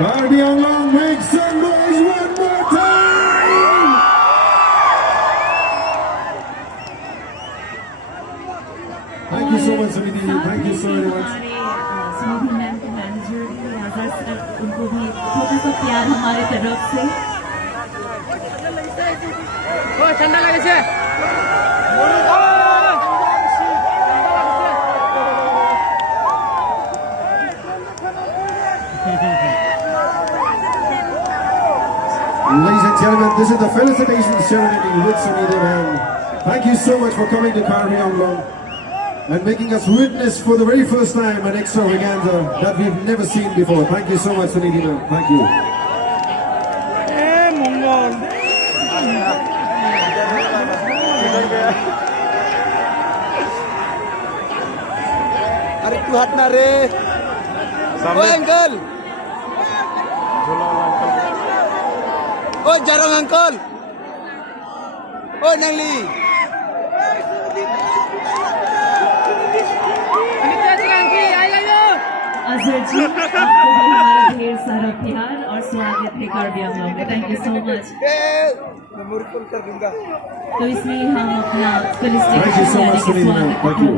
Karbi Anglong, make some noise one more time! Thank you so much, Sunidhi. Thank you so very much. Sunidhi ma'am के manager राजा sir, उनको भी छोटा सा प्यार हमारे तरफ से। ठंडा लगे छे। Ladies and gentlemen, this is the felicitation ceremony with Sunidhi ma'am. Thank you so much for coming to Karbi Anglong and making us witness for the very first time an extravaganza that we've never seen before. Thank you so much, Sunidhi ma'am. Thank you. अरे तू हटना रे ओ uncle ओ Jarange uncle ओ नंगली अजहर जी, आपको भी हमारा ढेर सारा प्यार और स्वागत है कार्बी अंगलोंग में। Thank you so much. Memory full कर दूंगा। तो इसमें हम अपना Thank you so much, Sunidhi ma'am. Thank you.